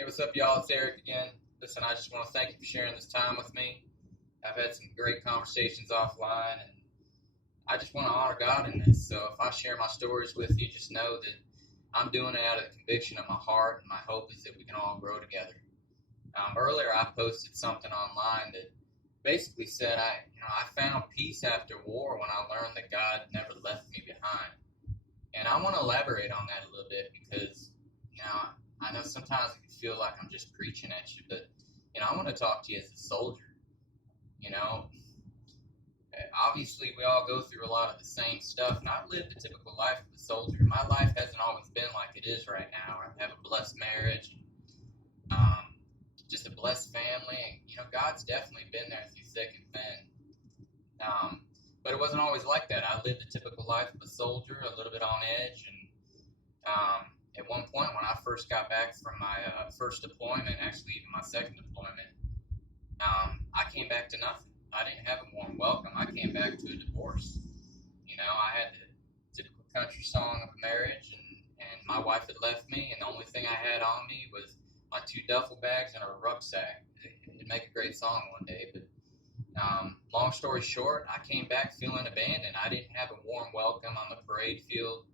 Hey, what's up, y'all? It's Eric again. Listen, I just want to thank you for sharing this time with me. I've had some great conversations offline, and I just want to honor God in this. So if I share my stories with you, just know that I'm doing it out of the conviction of my heart, and my hope is that we can all grow together. Earlier, I posted something online that basically said I found peace after war when I learned that God never left me behind. And I want to elaborate on that a little bit because, you know, I know sometimes it can feel like I'm just preaching at you, but, I want to talk to you as a soldier. You know, Obviously, we all go through a lot of the same stuff, and I've lived a typical life of a soldier. My life hasn't always been like it is right now. I have a blessed marriage, um, just a blessed family, and, God's definitely been there through thick and thin. But it wasn't always like that. I lived a typical life of a soldier, a little bit on edge, and at one point, when I first got back from my first deployment, actually even my second deployment, I came back to nothing. I didn't have a warm welcome. I came back to a divorce. I had the typical country song of marriage, and my wife had left me, and the only thing I had on me was my two duffel bags and a rucksack. It'd make a great song one day, but long story short, I came back feeling abandoned. I didn't have a warm welcome on the parade field.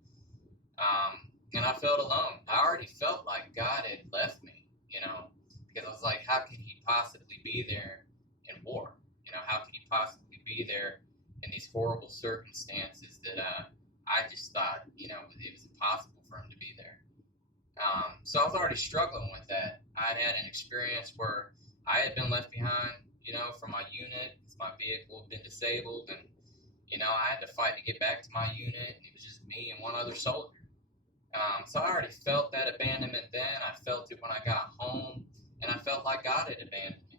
And I felt alone. I already felt like God had left me, because I was like, how could he possibly be there in war? How could he possibly be there in these horrible circumstances that I just thought, it was impossible for him to be there. So I was already struggling with that. I'd had an experience where I had been left behind, from my unit because my vehicle had been disabled, and I had to fight to get back to my unit, and it was just me and one other soldier. So I already felt that abandonment then. I felt it when I got home, and I felt like God had abandoned me.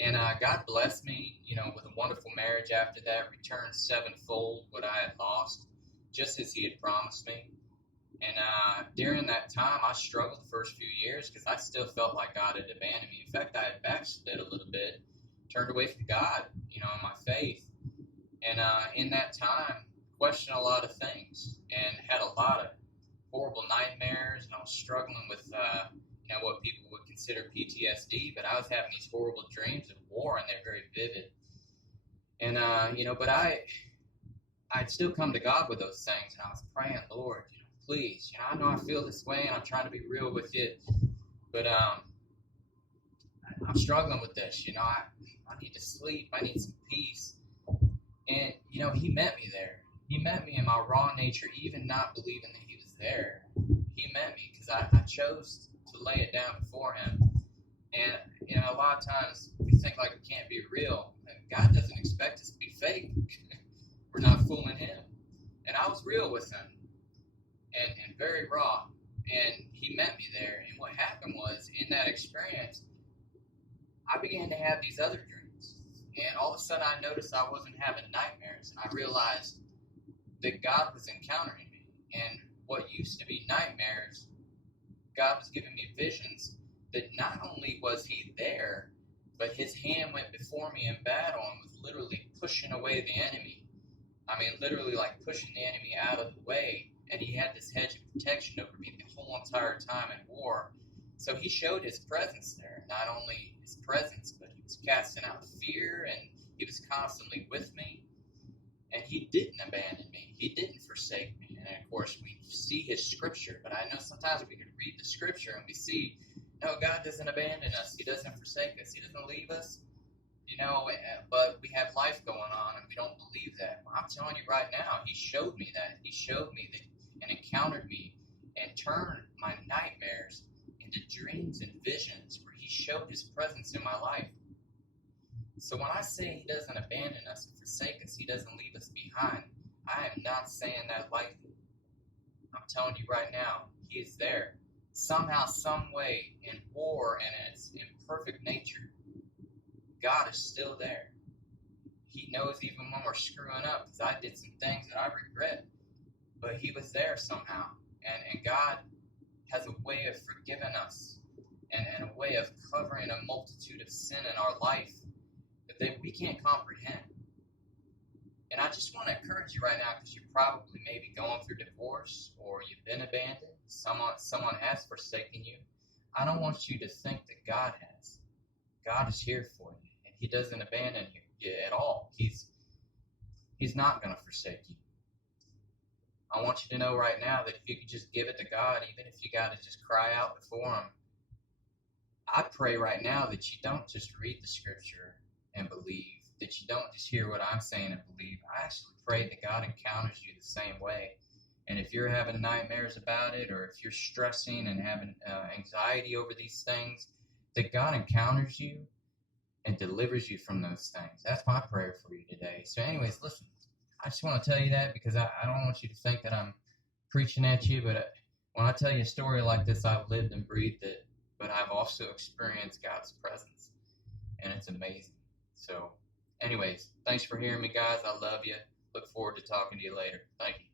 And God blessed me, with a wonderful marriage after that, returned sevenfold what I had lost, just as He had promised me. And during that time, I struggled the first few years because I still felt like God had abandoned me. In fact, I had backslid a little bit, turned away from God, in my faith. And in that time, questioned a lot of things and had a lot of horrible nightmares. And I was struggling with, what people would consider PTSD, but I was having these horrible dreams of war, and they're very vivid. And, but I'd still come to God with those things, and I was praying, Lord, please, I know I feel this way, and I'm trying to be real with you, but I'm struggling with this. I need to sleep. I need some peace. And, He met me there. He met me in my raw nature, even not believing that He was there. He met me because I chose to lay it down before Him. And, a lot of times we think like it can't be real. God doesn't expect us to be fake. We're not fooling Him. And I was real with Him and very raw. And He met me there. And what happened was, in that experience, I began to have these other dreams. And all of a sudden I noticed I wasn't having nightmares. And I realized that God was encountering me. And what used to be nightmares, God was giving me visions that not only was He there, but His hand went before me in battle and was literally pushing away the enemy. I mean, literally like pushing the enemy out of the way. And He had this hedge of protection over me the whole entire time in war. So He showed His presence there. Not only His presence, but He was casting out fear, and He was constantly with me. And He didn't abandon me. He didn't forsake me. And of course, we see His scripture, but I know sometimes we can read the scripture and we see, no, God doesn't abandon us. He doesn't forsake us. He doesn't leave us. But we have life going on and we don't believe that. Well, I'm telling you right now, He showed me that. He showed me that and encountered me and turned my nightmares into dreams and visions where He showed His presence in my life. So when I say He doesn't abandon us and forsake us, He doesn't leave us behind, I am not saying that lightly. I'm telling you right now, He is there. Somehow, some way, in war and in its imperfect nature, God is still there. He knows even when we're screwing up, because I did some things that I regret, but He was there somehow. And God has a way of forgiving us and a way of covering a multitude of sin in our life that we can't comprehend. And I just want to encourage you right now, because you're probably maybe going through divorce, or you've been abandoned, someone has forsaken you. I don't want you to think that God has. God is here for you, and He doesn't abandon you at all. He's not going to forsake you. I want you to know right now that if you could just give it to God, even if you got to just cry out before Him, I pray right now that you don't just read the scripture and believe, that you don't just hear what I'm saying and believe. I actually pray that God encounters you the same way. And if you're having nightmares about it, or if you're stressing and having anxiety over these things, that God encounters you and delivers you from those things. That's my prayer for you today. So, anyways, listen, I just want to tell you that because I don't want you to think that I'm preaching at you, but when I tell you a story like this, I've lived and breathed it, but I've also experienced God's presence, and it's amazing. So, anyways, thanks for hearing me, guys. I love you. Look forward to talking to you later. Thank you.